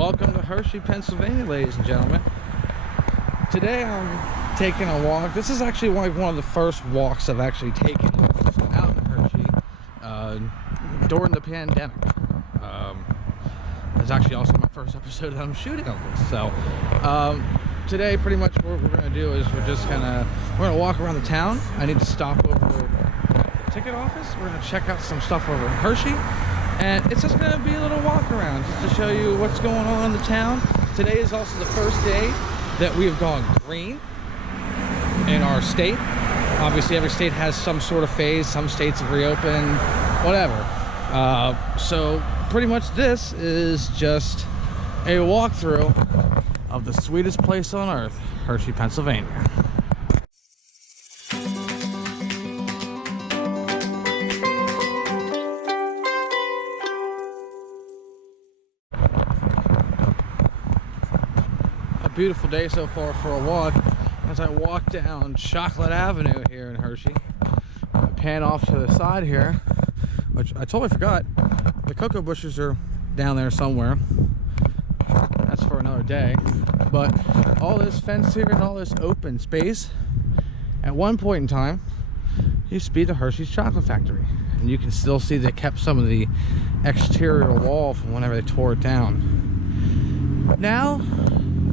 Welcome to Hershey, Pennsylvania, ladies and gentlemen. Today I'm taking a walk. This is actually one of the first walks I've actually taken out in Hershey during the pandemic. It's actually also my first episode that I'm shooting of this. So today pretty much what we're going to do is we're going to walk around the town. I need to stop over at the ticket office. We're going to check out some stuff over in Hershey. And it's just going to be a little walk around just to show you what's going on in the town. Today is also the first day that we have gone green in our state. Obviously, every state has some sort of phase. Some states have reopened, whatever. So pretty much this is just a walkthrough of the sweetest place on earth, Hershey, Pennsylvania. Beautiful day so far for a walk. As I walk down Chocolate Avenue here in Hershey, I pan off to the side here, which I totally forgot. The cocoa bushes are down there somewhere. That's for another day. But all this fence here and all this open space, at one point in time, used to be the Hershey's Chocolate Factory. And you can still see they kept some of the exterior wall from whenever they tore it down. Now,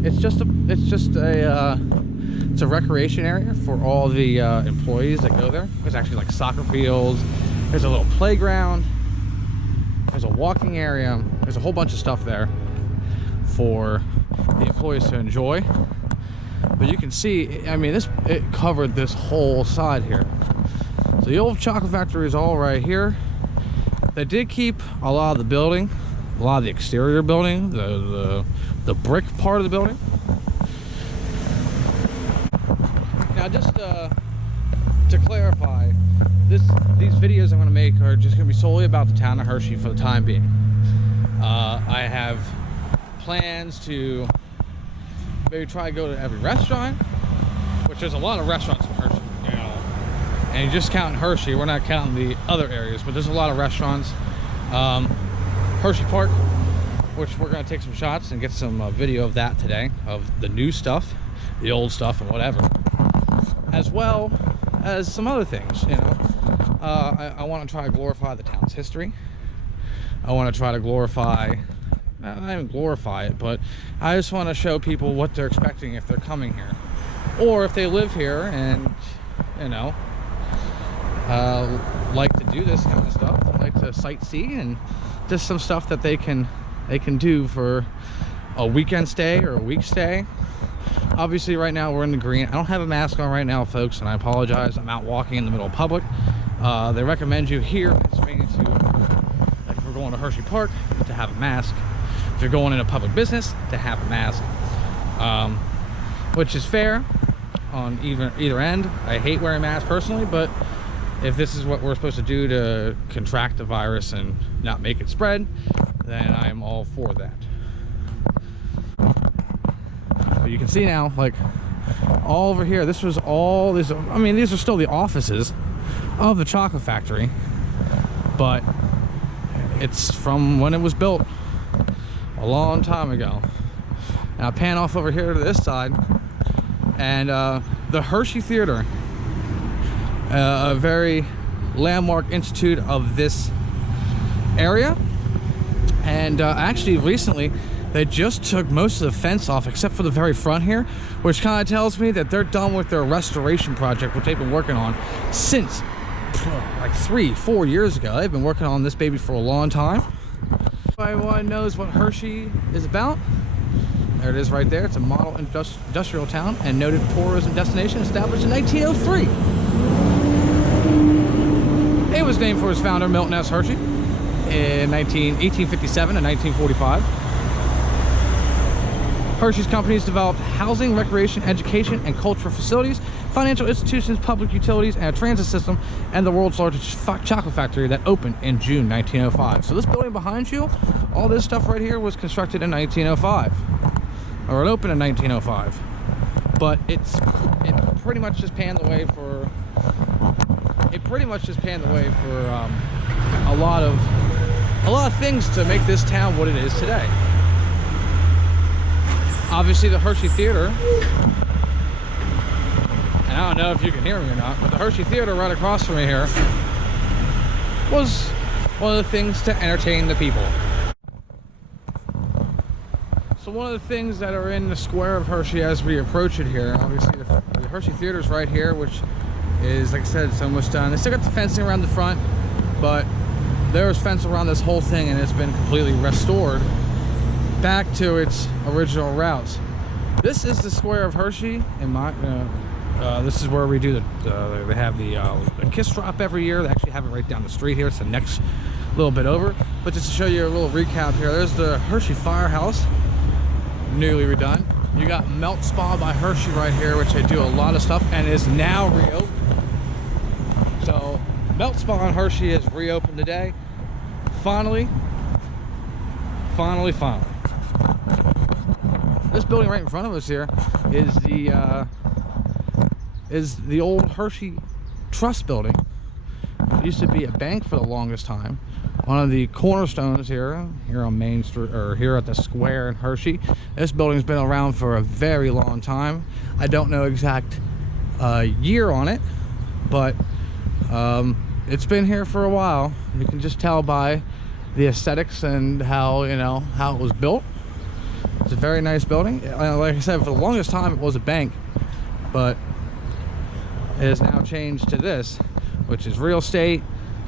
it's a recreation area for all the employees that go there. There's actually like soccer fields. There's a little playground. There's a walking area. There's a whole bunch of stuff there for the employees to enjoy. But you can see, I mean, it covered this whole side here. So the old chocolate factory is all right here. They did keep a lot of the building, a lot of the exterior building, the brick part of the building. Now, just to clarify, these videos I'm going to make are just going to be solely about the town of Hershey for the time being. I have plans to maybe try to go to every restaurant, which there's a lot of restaurants in Hershey, you know. And you just count Hershey, we're not counting the other areas, but there's a lot of restaurants. Hershey Park, which we're going to take some shots and get some video of that today, of the new stuff, the old stuff, and whatever, as well as some other things, you know. I want to try to glorify the town's history. I want to try to glorify, not even glorify it, but I just want to show people what they're expecting if they're coming here, or if they live here and, you know, like to do this kind of stuff, like to sightsee, and just some stuff that they can do for a weekend stay or a week stay. Obviously right now we're in the green. I don't have a mask on right now, folks, and I apologize. I'm out walking in the middle of public. They recommend you here in Pennsylvania to, like if we're going to Hershey Park, to have a mask. If you're going in a public business, to have a mask, which is fair on either end. I hate wearing masks personally, but if this is what we're supposed to do to contract the virus and not make it spread, then I'm all for that. But you can see now, like, all over here, this was all this. I mean, these are still the offices of the chocolate factory, but it's from when it was built a long time ago. And I'll pan off over here to this side, and the Hershey Theater, a very landmark institute of this area. And actually recently they just took most of the fence off except for the very front here, which kind of tells me that they're done with their restoration project, which they've been working on since like 3-4 years ago. They've been working on this baby for a long time. If anyone knows what Hershey is about, there it is right there. It's a model industrial town and noted tourism destination established in 1903. It was named for its founder, Milton S. Hershey, in 1857 and 1945. Hershey's companies developed housing, recreation, education, and cultural facilities, financial institutions, public utilities, and a transit system, and the world's largest chocolate factory that opened in June 1905. So this building behind you, all this stuff right here was constructed in 1905, or it opened in 1905. But it pretty much just paved the way for a lot of things to make this town what it is today. Obviously the Hershey Theater, and I don't know if you can hear me or not, but the Hershey Theater right across from me here was one of the things to entertain the people. So one of the things that are in the square of Hershey as we approach it here, obviously the Hershey Theater is right here, which is, like I said, it's almost done. They still got the fencing around the front, but there was fence around this whole thing, and it's been completely restored back to its original routes. This is the square of Hershey. In my, this is where we do they have the Kiss Drop every year. They actually have it right down the street here. It's the next little bit over. But just to show you a little recap here, there's the Hershey Firehouse, newly redone. You got Melt Spa by Hershey right here, which they do a lot of stuff and is now reopened. So Melt Spa in Hershey is reopened today. Finally. This building right in front of us here is the old Hershey Trust building. It used to be a bank for the longest time. One of the cornerstones here on Main Street, or here at the square in Hershey. This building's been around for a very long time. I don't know exact year on it, but it's been here for a while. You can just tell by the aesthetics and how it was built. It's a very nice building. Like I said, for the longest time it was a bank, but it has now changed to this, which is real estate,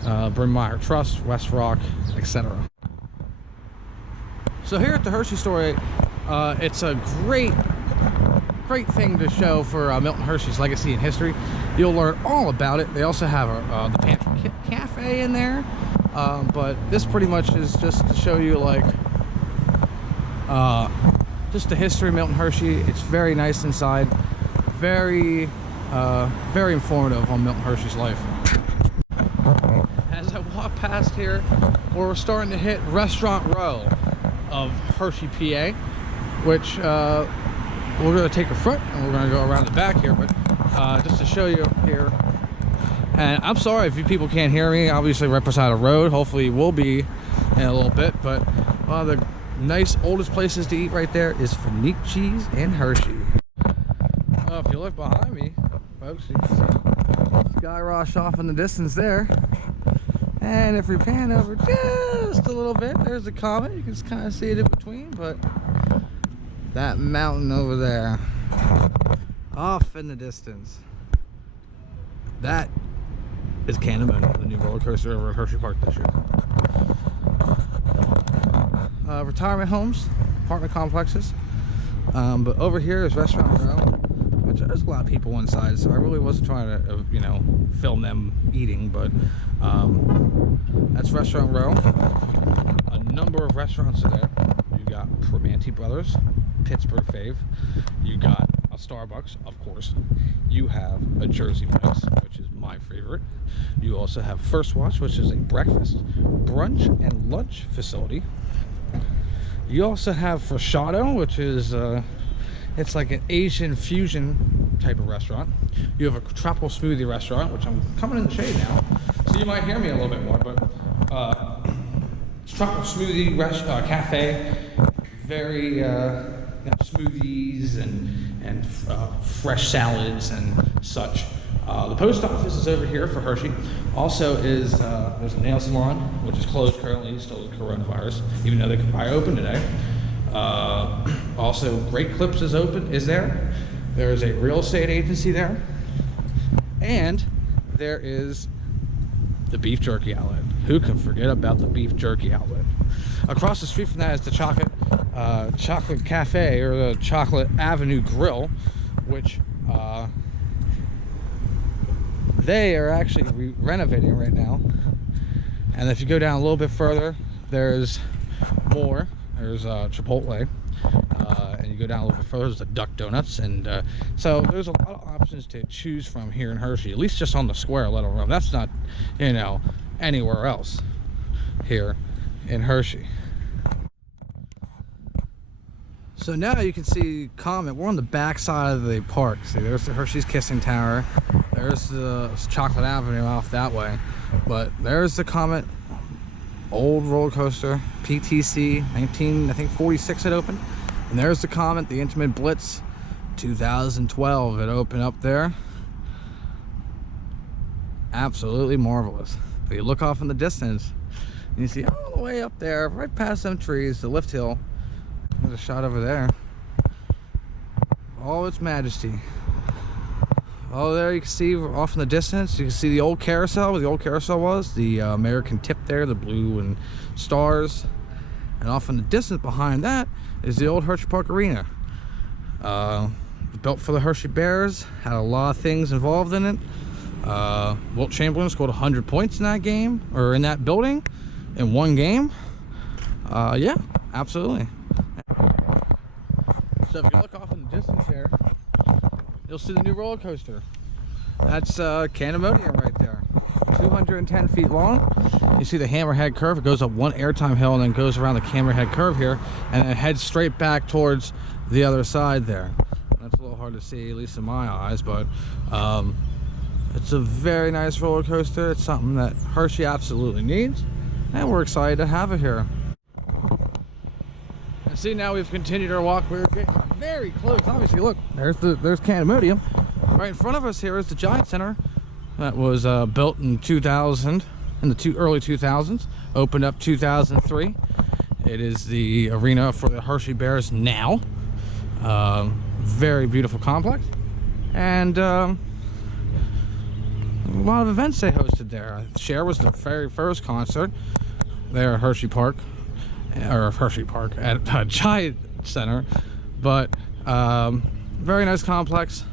Bryn Mawr Trust, West Rock, etc. So here at the Hershey store, it's a great thing to show for Milton Hershey's legacy and history. You'll learn all about it. They also have the Pantry Cafe in there, but this pretty much is just to show you like just the history of Milton Hershey. It's very nice inside, very informative on Milton Hershey's life. As I walk past here, we're starting to hit Restaurant Row of Hershey, PA, which we're going to take a front and we're going to go around the back here, but just to show you here. And I'm sorry if you people can't hear me. Obviously right beside a road. Hopefully we'll be in a little bit, but one of the nice oldest places to eat right there is Cheese in Hershey. If you look behind me, folks, you can see Sky Rosh off in the distance there. And if we pan over just a little bit, there's a Comet. You can just kind of see it in between, but that mountain over there, off in the distance, that is Candymony, the new roller coaster over at Hershey Park this year. Retirement homes, apartment complexes, but over here is Restaurant Row, which there's a lot of people inside, so I really wasn't trying to film them eating, but that's Restaurant Row. A number of restaurants are there. You got Primanti Brothers, Pittsburgh fave. You got a Starbucks, of course. You have a Jersey Mike's, which is my favorite. You also have First Watch, which is a breakfast, brunch, and lunch facility. You also have Frashado, which is it's like an Asian fusion type of restaurant. You have a tropical smoothie restaurant, which I'm coming in the shade now, so you might hear me a little bit more, but it's tropical smoothie cafe. Very smoothies and fresh salads and such. The post office is over here for Hershey. Also is there's a nail salon, which is closed currently, still with coronavirus, even though they could probably open today. Also, Great Clips is there. There's a real estate agency there, and there is the beef jerky outlet. Who can forget about the beef jerky outlet? Across the street from that is the chocolate cafe, or the Chocolate Avenue Grill, which they are actually renovating right now. And if you go down a little bit further, there's more. There's Chipotle, and you go down a little bit further, there's the Duck Donuts, and so there's a lot of options to choose from here in Hershey, at least just on the square, let alone that's not anywhere else here in Hershey. So now you can see Comet. We're on the back side of the park. See, there's the Hershey's Kissing Tower. There's the Chocolate Avenue off that way. But there's the Comet, old roller coaster, PTC, 1946 it opened. And there's the Comet, the Intimate Blitz 2012. It opened up there. Absolutely marvelous. If you look off in the distance, and you see all the way up there, right past them trees, the lift hill. There's a shot over there. All its majesty. Oh, there you can see off in the distance, you can see the old carousel, where the old carousel was, the American tip there, the blue and stars. And off in the distance behind that is the old Hershey Park Arena. Built for the Hershey Bears, had a lot of things involved in it. Wilt Chamberlain scored 100 points in that game, or in that building, in one game. Yeah, absolutely. So if you look off in the distance here, you'll see the new roller coaster. That's Candemonium right there. 210 feet long. You see the Hammerhead curve. It goes up one airtime hill and then goes around the Hammerhead curve here, and then heads straight back towards the other side there. That's a little hard to see, at least in my eyes, but it's a very nice roller coaster. It's something that Hershey absolutely needs, and we're excited to have it here. And see, now we've continued our walk. We're getting very close. Obviously, look, there's Candemonium. Right in front of us here is the Giant Center that was built in 2000, in the early 2000s. Opened up 2003. It is the arena for the Hershey Bears now. Very beautiful complex, and a lot of events they hosted there. Cher was the very first concert there at Hershey Park, or Hershey Park at Giant Center. But very nice complex.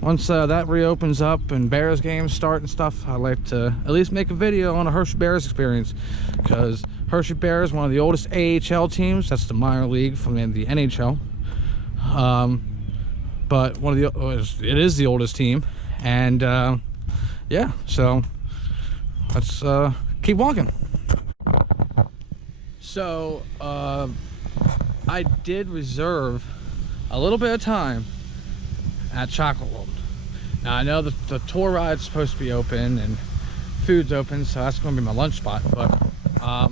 Once that reopens up and Bears games start and stuff, I'd like to at least make a video on a Hershey Bears experience, because Hershey Bears, one of the oldest AHL teams. That's the minor league from the NHL. But it is the oldest team, and yeah, so let's keep walking. So I did reserve a little bit of time at Chocolate World. Now I know the tour ride's supposed to be open and food's open, so that's going to be my lunch spot, but I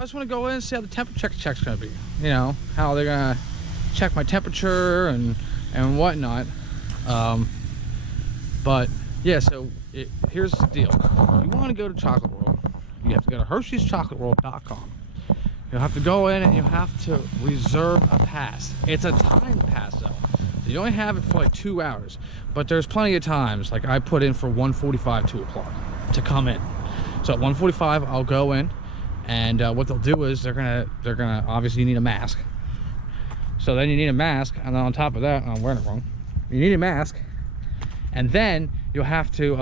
just want to go in and see how the temperature check's going to be. You know, how they're going to check my temperature and whatnot. But yeah, so here's the deal. If you want to go to Chocolate World, you have to go to Hershey'sChocolateWorld.com. You'll have to go in and you have to reserve a pass. It's a timed pass though. So you only have it for like 2 hours, but there's plenty of times. Like I put in for 1:45, 2 o'clock to come in. So at 1:45, I'll go in, and what they'll do is they're gonna obviously, you need a mask. So then you need a mask, and then on top of that, I'm wearing it wrong. You need a mask, and then you'll have to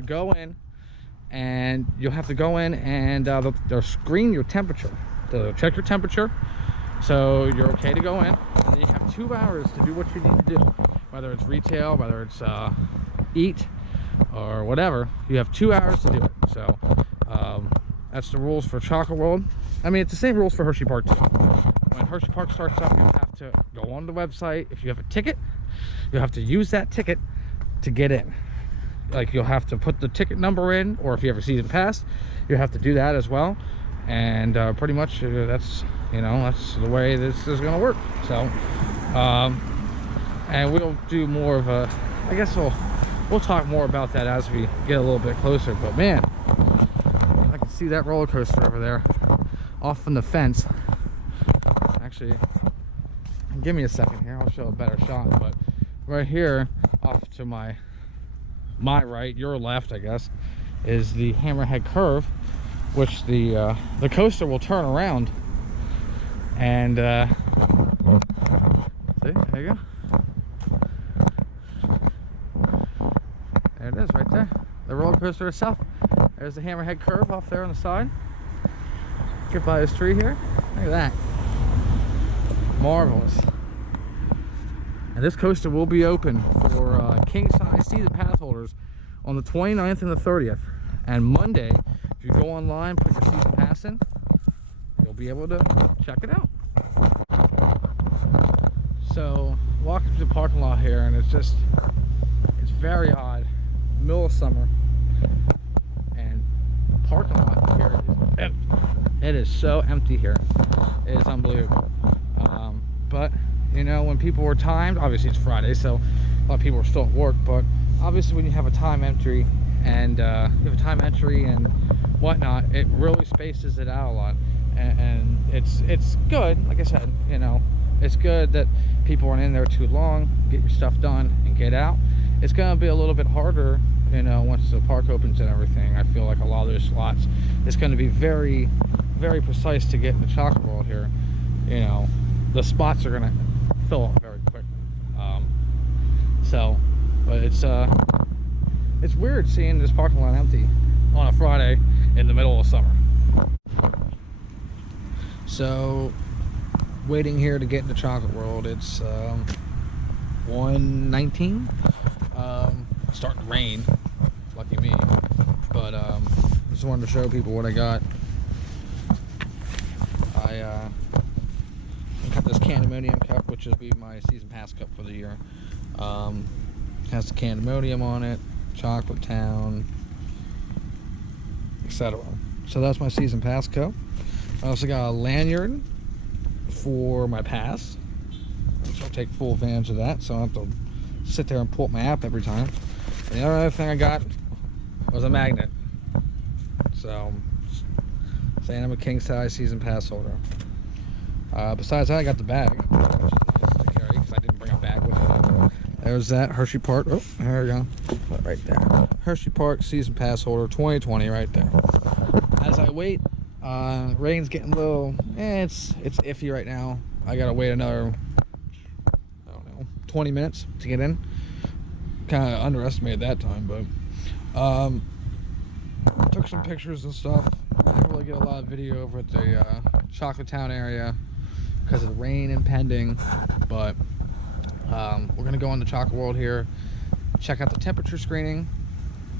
go in, and they'll screen your temperature. They'll check your temperature, so you're okay to go in, and then you have 2 hours to do what you need to do, whether it's retail, whether it's eat, or whatever. You have 2 hours to do it. So that's the rules for Chocolate World. I mean, it's the same rules for Hershey Park too. When Hershey Park starts up, you have to go on the website. If you have a ticket, you'll have to use that ticket to get in. Like, you'll have to put the ticket number in, or if you have a season pass, you have to do that as well. And pretty much that's the way this is going to work. So and we'll do more of a, I guess we'll talk more about that as we get a little bit closer. But man, I can see that roller coaster over there off on the fence. Actually, give me a second here, I'll show a better shot. But right here off to my right, your left, I guess, is the Hammerhead curve, which the coaster will turn around, and see, there you go. There it is, right there, the roller coaster itself. There's the Hammerhead curve off there on the side. Get by this tree here. Look at that, marvelous. And this coaster will be open for king size season pass holders on the 29th and the 30th. And Monday, if you go online, put your season pass in, you'll be able to check it out. So walking through the parking lot here, and it's very odd. Middle of summer, and the parking lot here is empty. It is so empty here. It is unbelievable. but you know, when people were timed, obviously it's Friday, so a lot of people are still at work, but obviously when you have a time entry and whatnot, it really spaces it out a lot, and it's good. Like I said, you know, it's good that people aren't in there too long. Get your stuff done and get out. It's gonna be a little bit harder, you know, once the park opens and everything. I feel like a lot of those slots, it's going to be very, very precise to get in the Chocolate World here. You know, the spots are going to fill up very quick. But it's weird seeing this parking lot empty on a Friday in the middle of summer. So, waiting here to get into Chocolate World. It's 1:19. Starting to rain, lucky me, but just wanted to show people what I got. I got this Candemonium cup, which will be my season pass cup for the year. Has the Candemonium on it, Chocolate Town, etc. So that's my season pass cup. I also got a lanyard for my pass, which I'll take full advantage of that, so I don't have to sit there and pull up my app every time. And the other thing I got was a magnet. So, saying I'm a king size season pass holder. Besides that, I got the bag, which is nice to carry because I didn't bring a bag with me. There's that Hershey Park. Oh, there we go. Right there. Hershey Park season pass holder 2020 right there. As I wait, rain's getting low. It's iffy right now. I gotta wait another, I don't know, 20 minutes to get in. Kind of underestimated that time, but took some pictures and stuff. I didn't really get a lot of video over at the Chocolate Town area because of the rain impending, but we're gonna go on the Chocolate World here, check out the temperature screening,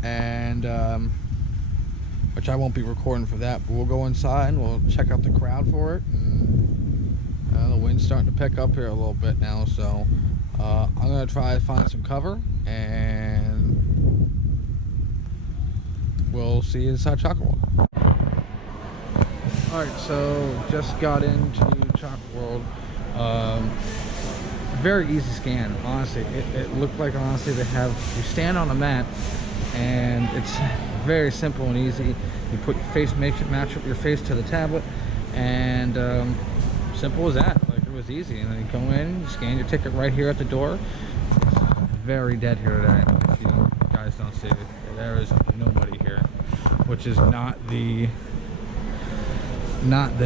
and which I won't be recording for that, but we'll go inside and we'll check out the crowd for it. And the wind's starting to pick up here a little bit now, so I'm gonna try to find some cover, and we'll see you inside Chocolate World. Alright, so just got into Chocolate World. Very easy scan, honestly. It looked like, honestly, they have, you stand on a mat and it's very simple and easy. You put your face, match up your face to the tablet, and simple as that. Like, it was easy. And then you go in, you scan your ticket right here at the door. It's very dead here today. If you guys don't see it, there is nobody here, which is not the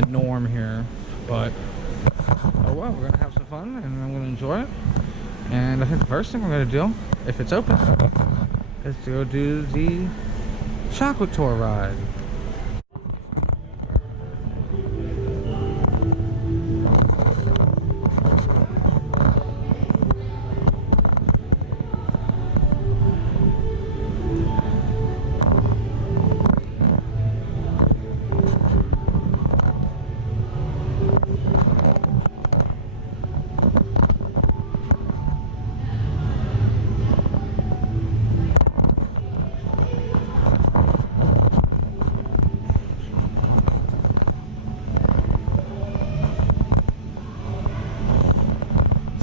norm here, but oh well, we're gonna have some fun and I'm gonna enjoy it. And I think the first thing we're gonna do, if it's open, is to go do the chocolate tour ride.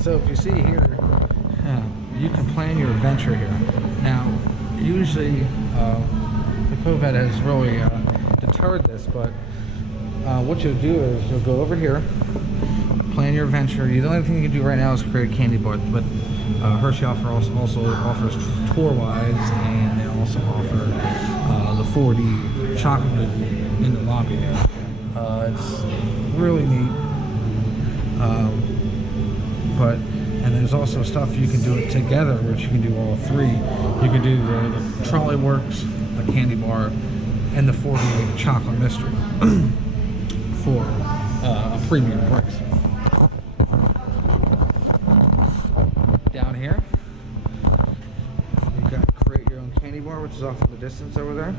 So if you see here, you can plan your adventure here. Now, usually the COVID has really deterred this, but what you'll do is you'll go over here, plan your adventure. The only thing you can do right now is create a candy bar, but Hershey also offers tour rides, and they also offer the 4D chocolate in the lobby there. It's really neat. And there's also stuff you can do it together, which you can do all three. You can do the trolley works, the candy bar, and the 4D chocolate mystery for a premium price. Down here, you've got create your own candy bar, which is off in the distance over there,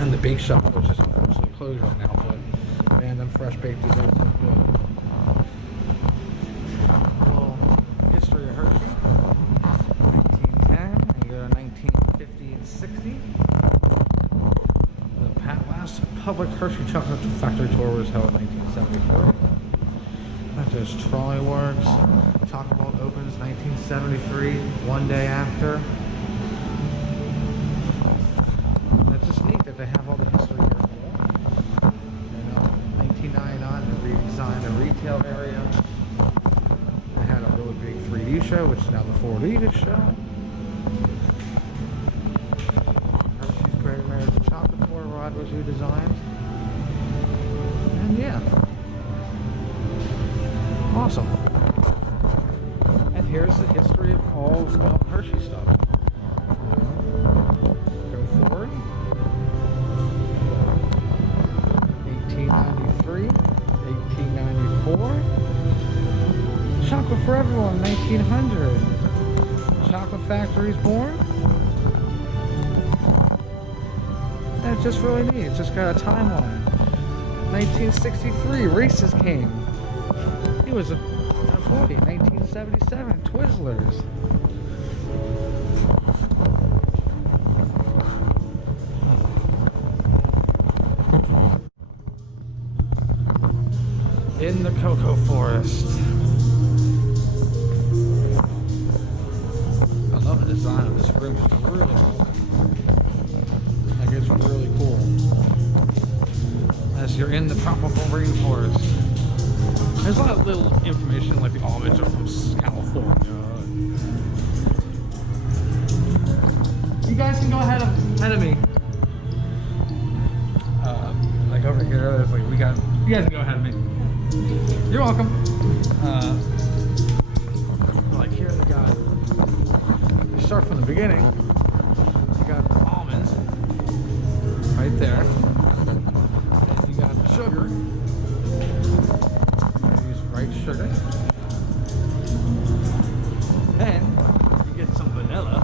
and the bake shop, which is unfortunately closed right now, but man, them fresh baked desserts look good. History of Hershey, 1910, and you go to 1950 and 60. The last public Hershey chocolate factory tour was held in 1973. There's Trolley Works. Taco Bell opens 1973, one day after. It's just neat that they have all the history here. You know, 1999, they redesigned the retail area. They had a really big 3D show, which is now the 4D show. Hershey's Great American Chocolate Tour ride was redesigned. And yeah. Awesome. And here's the history of all Hershey stuff. Go forward. 1893, 1894. Chocolate for Everyone, 1900. Chocolate Factory's born. And it's just really neat. It's just got a timeline. 1963, Reese's came. He was an employee. 1977, Twizzlers. In the cocoa forest. I love the design of this room. It's really cool. Like, it's really cool. As you're in the tropical rainforest. There's a lot of little information, like the almonds are from California. You guys can go ahead of me. Like over here, there's like you guys can go ahead of me. You're welcome. Like here they got. You start from the beginning. You got almonds right there. And you got sugar. Right sugar. Then you get some vanilla.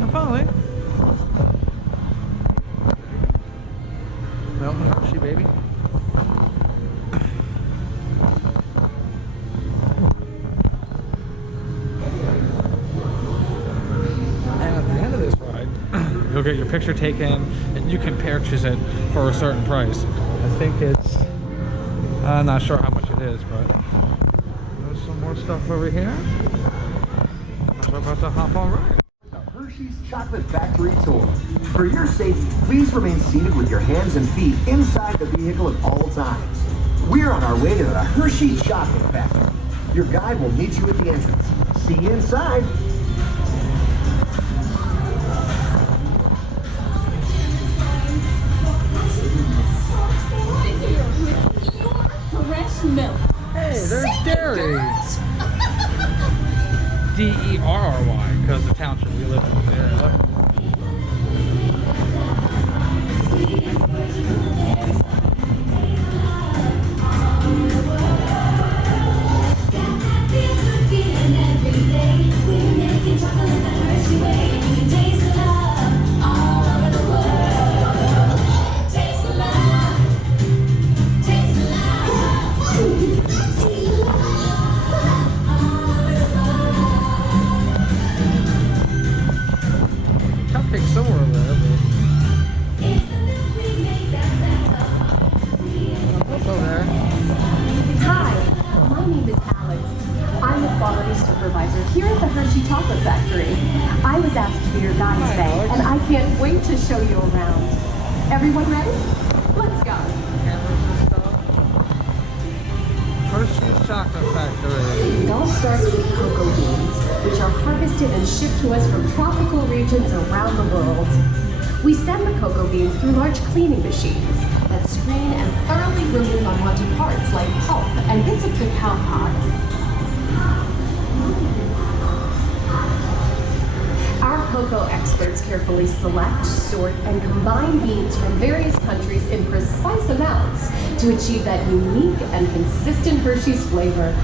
And finally, milk and Hershey, baby. And at the end of this ride, you'll get your picture taken, and you can purchase it for a certain price. I think it's, I'm not sure how much it is, but there's some more stuff over here. I'm about to hop on right. The Hershey's Chocolate Factory Tour. For your safety, please remain seated with your hands and feet inside the vehicle at all times. We're on our way to the Hershey Chocolate Factory. Your guide will meet you at the entrance. See you inside. Milk. Hey, there's dairy. D-E-R-R-Y, because the township we live in is there. Look. Somewhere there, but hello there. Hi, my name is Alex. I'm the quality supervisor here at the Hershey Chocolate Factory. I was asked to be your guide today, and I can't wait to show you around. Everyone ready? Let's go. Hershey's Chocolate Factory. It all starts with cocoa beans, which are harvested and shipped to us from tropical regions around the world. We send the cocoa beans through large cleaning machines that screen and thoroughly remove unwanted parts like pulp and bits of cacao pods. Our cocoa experts carefully select, sort, and combine beans from various countries in precise amounts to achieve that unique and consistent Hershey's flavor.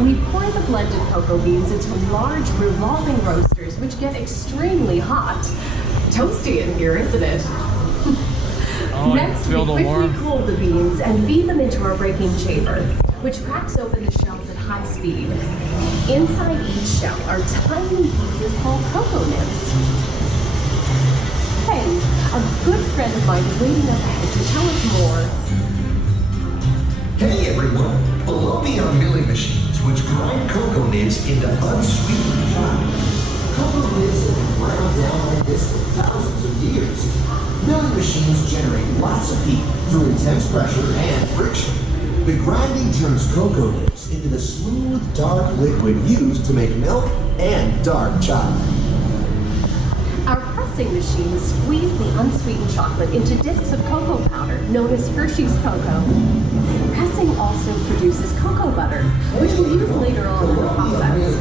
We pour the blended cocoa beans into large revolving roasters, which get extremely hot. Toasty in here, isn't it? Oh, Next, we feel the quickly warmth. cool the beans and feed them into our breaking chamber, which cracks open the shells at high speed. Inside each shell are tiny pieces called cocoa nibs. Hey, a good friend of mine is waiting up ahead to tell us more. Hey everyone! Below me are milling machines which grind cocoa nibs into unsweetened chocolate. Cocoa nibs have been ground down like this for thousands of years. Milling machines generate lots of heat through intense pressure and friction. The grinding turns cocoa nibs into the smooth, dark liquid used to make milk and dark chocolate. Our pressing machines squeeze the unsweetened chocolate into discs of cocoa powder, known as Hershey's cocoa. Pressing also produces cocoa butter, which we'll use later on in the process.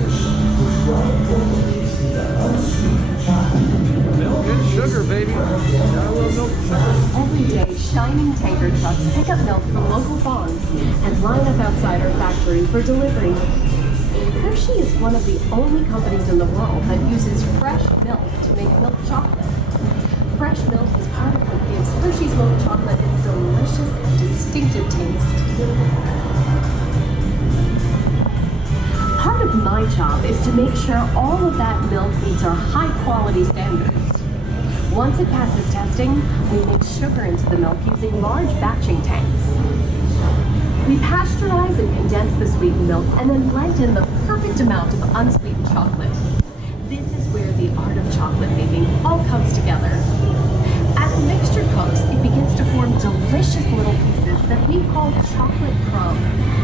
Milk and sugar, baby. Got a little milk and sugar. Every day, shining tanker trucks pick up milk from local farms and line up outside our factory for delivery. Hershey is one of the only companies in the world that uses fresh milk to make milk chocolate. Fresh milk is part of what gives Hershey's milk chocolate its delicious and distinctive taste. Part of my job is to make sure all of that milk meets our high-quality standards. Once it passes testing, we mix sugar into the milk using large batching tanks. We pasteurize and condense the sweetened milk and then blend in the perfect amount of unsweetened chocolate. This is where the art of chocolate making all comes together. As the mixture cooks, it begins to form delicious little pieces that we call chocolate crumbs.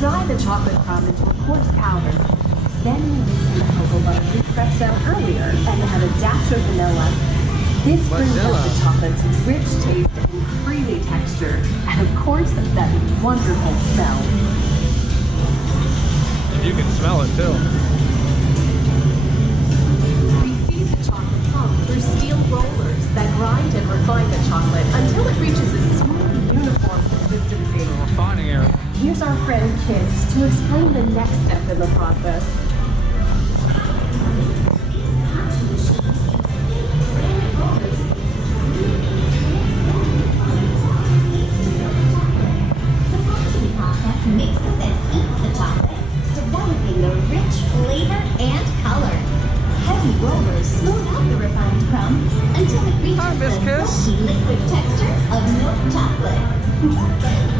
Dry the chocolate crumb into a coarse powder. Then we mix in the cocoa butter we pressed down earlier and add a dash of vanilla. This brings out the chocolate's rich taste and creamy texture, and of course, that wonderful smell. You can smell it too. We feed the chocolate crumb through steel rollers that grind and refine the chocolate until it reaches a smooth, uniform consistency. The refining area. Here's our friend Kiss to explain the next step in the process. The packaging process mixes and heats the chocolate, developing the rich flavor and color. Heavy rollers smooth out the refined crumb until it reaches Miss the Kiss. silky liquid texture of milk chocolate.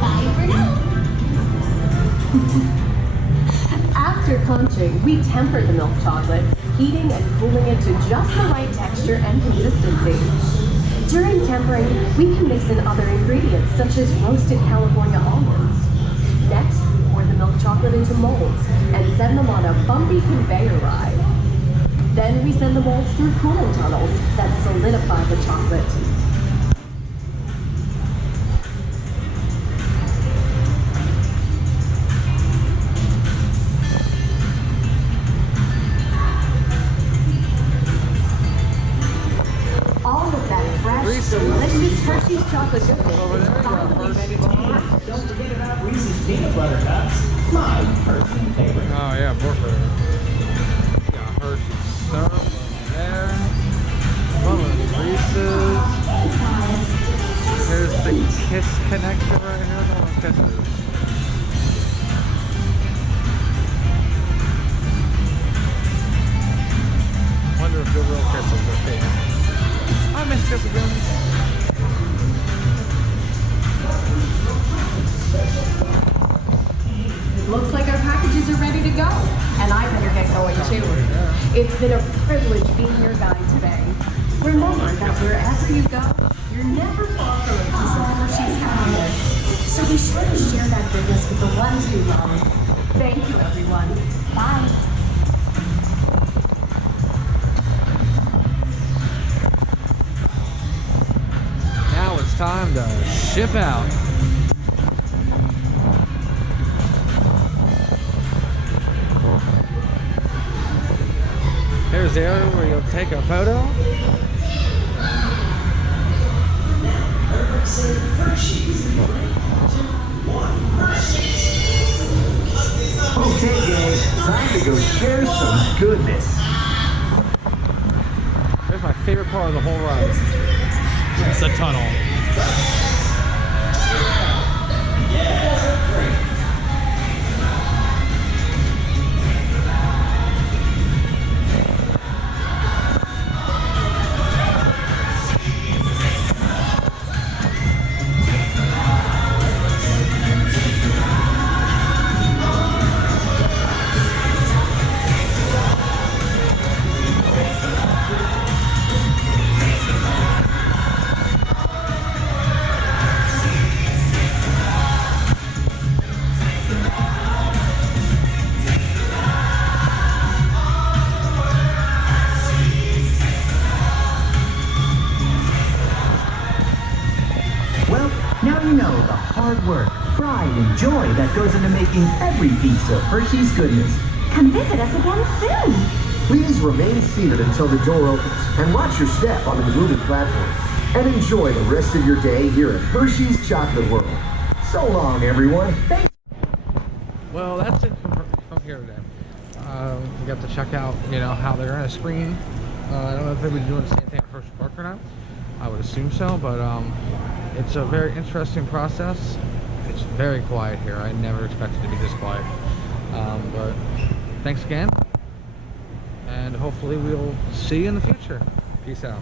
Bye for now. After conching, we temper the milk chocolate, heating and cooling it to just the right texture and consistency. During tempering, we can mix in other ingredients such as roasted California almonds. Next, we pour the milk chocolate into molds and send them on a bumpy conveyor ride. Then we send the molds through cooling tunnels that solidify the chocolate. Delicious Hershey's chocolate chip Over there, you got Hershey bar. Don't forget about Reese's peanut butter cups. My Hershey favorite. Oh yeah, Brooklyn. Got Hershey syrup over there. One of Reese's. Here's the Kiss connector right here. No one kisses. Wonder if the real kisses are fake. I miss Kiss again. It looks like our packages are ready to go, and I better get going too. It's been a privilege being your guide today. Remember that wherever you go, you're never far from a piece of Hershey's happiness. So be sure to share that goodness with the ones you love. Thank you, everyone. Bye. ship out. Here's the area where you'll take a photo. Okay, gang, time to go share some goodness. There's my favorite part of the whole ride. It's the tunnel. Well, now you know the hard work, pride, and joy that goes into making every piece of Hershey's goodness. Come visit us again soon. Please remain seated until the door opens and watch your step onto the moving platform. And enjoy the rest of your day here at Hershey's Chocolate World. So long, everyone. Thanks. Well, that's it from here today. We got to check out, you know, how they're going to screen. I don't know if they'll be doing the same thing at Hershey Park or not. I would assume so, but it's a very interesting process. It's very quiet here. I never expected it to be this quiet. But thanks again, and hopefully we'll see you in the future. Peace out.